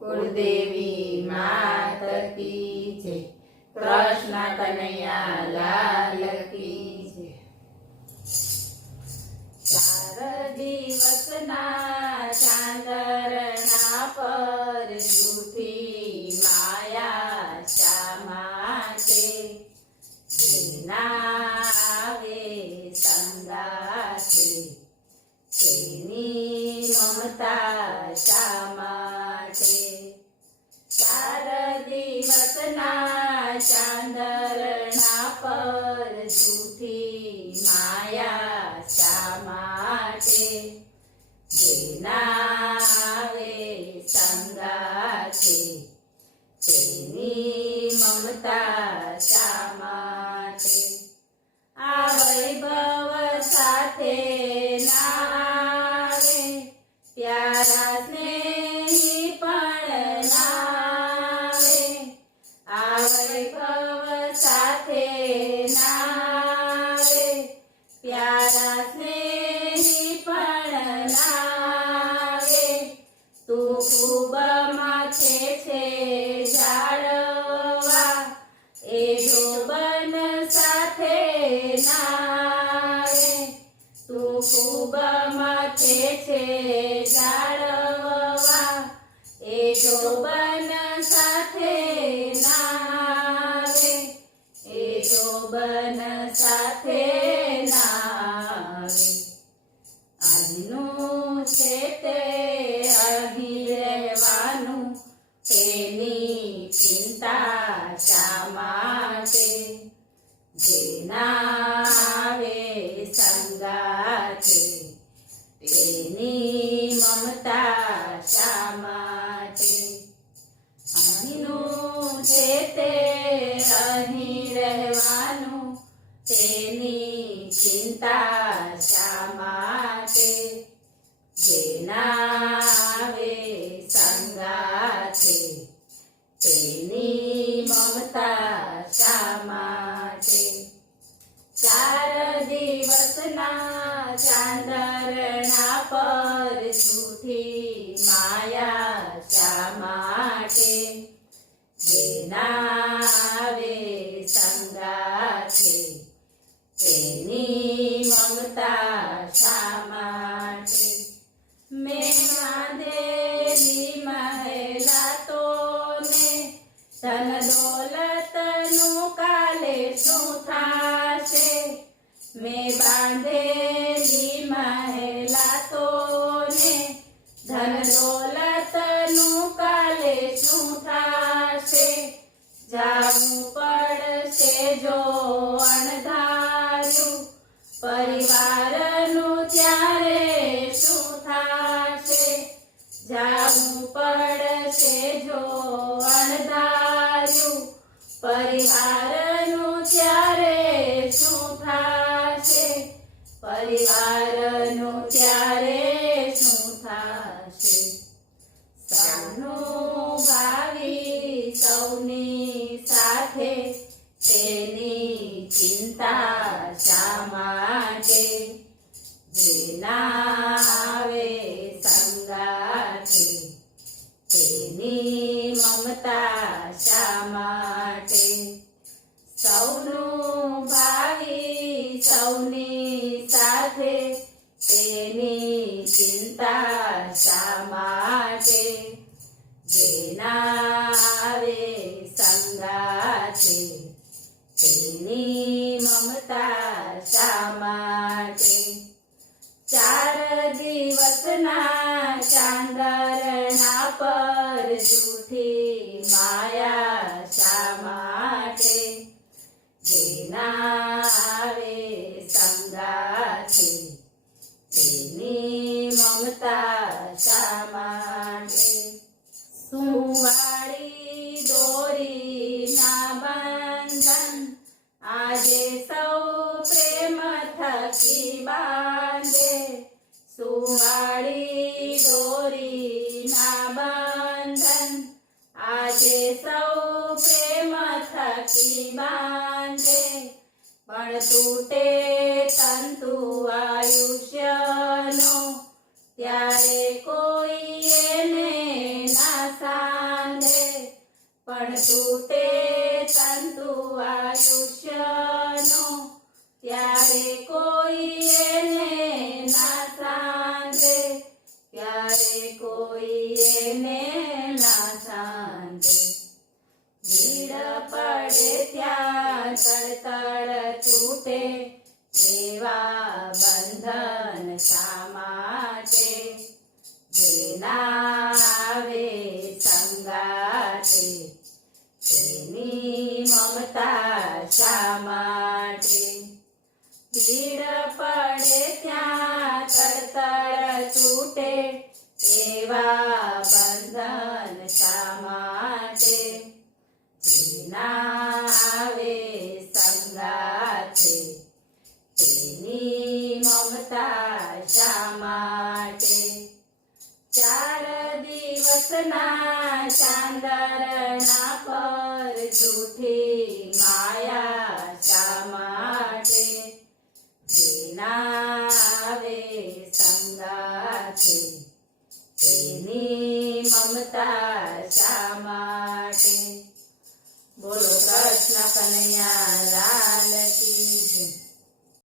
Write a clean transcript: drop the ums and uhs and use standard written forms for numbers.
कुलदेवी मात की जय। कृष्ण कन्हैया लाल की जय। चार दिवसना चांदरना पर झूठी माया शा માટે જેના આવે સંગાથે તેની મમતા શા માટે। ચાર દિવસના ચાંદરણા પર જૂઠી માયા શા માટે જેના આવે સંગાથે તેની મમતા શા માટે। આ વૈભવ સાથે ના આવે પ્યારા સ્નેહી પણ ના આવે। આ વૈભવ સાથે ના આવે પ્યારા સ્નેહી પણ ના આવે। તું ખૂબ માથે છે જાળવા એ જોબન સાથે ના આવે। તું ખૂબ માથે છે જાળવા એ જોબન સાથે ના આવે। એ જોબન સાથે ના આવે। આજનું છે તે અહીં રહેવાનું તેની ચિંતા શા માટે જેના આવે સંગાથે તેની મમતા શા માટે। અહીંનું છે તે અહીં રહેવાનું તેની ચિંતા શા માટે જેના આવે સંગાથે તેની મમતા શા માટે। ચાર દિવસના ચાંદરણા પર જૂઠી માયા શા માટે જેના આવે સંગાથે તેની મમતા શા માટે। મેં બાંધેલી મહેલા તો ને ધન દોલતનું કાલે શું થાશે। મેં બાંધેલી મહેલા તો ને ધન દોલતનું કાલે શું થાશે। જાવું પડશે જો અણધાર્યું પરિવારનું ત્યારે શું થાશે। જાવું પડશે જો અણધાર્યું પરિવારનું ત્યારે શું થાશે। પરિવારનું ત્યારે શું થાશે। સૌનું ભાવિ સૌની સાથે તેની ચિંતા શા માટે જેના આવે સંગાથે તેની મમતા શા માટે। સૌનું ભાવિ સૌની સાથે તેની ચિંતા શા માટે જેના આવે સંગાથે તેની મમતા શા માટે। ચાર દિવસના ચાંદરણા પર જૂઠી માયા શા માટે જેના આવે સંગાથે તેની મમતા શા માટે। સુવાળી દોરીના બંધન આજે સૌ પ્રેમ થકી બાંધે। સુવાળી દોરીના બંધન આજે સૌ પ્રેમ થકી બાંધે। પણ તૂટે તંતુ આયુષ્યનો ત્યારે કોઈ એને ના પણ તૂટે તંતુ આયુષ્યનો ત્યારે કોઈ એને ના સાંજે ત્યારે કોઈ એને ના સાંજે ભીડ પડે ત્યાં તડતડ તૂટે એવા બંધન શા માટે જેના આવે સંગાથે તેની મમતા શા માટે ભીડ પડે ત્યાં તડતડ તૂટે એવા બંધન શા માટે જેના આવે સંગાથે તેની મમતા શા માટે 4 દિવસના ચાંદરણા પર જૂઠી માયા શા માટે જેના આવે સંગાથે તેની મમતા શા માટે બોલો કૃષ્ણ કનૈયા લાલ કી જય.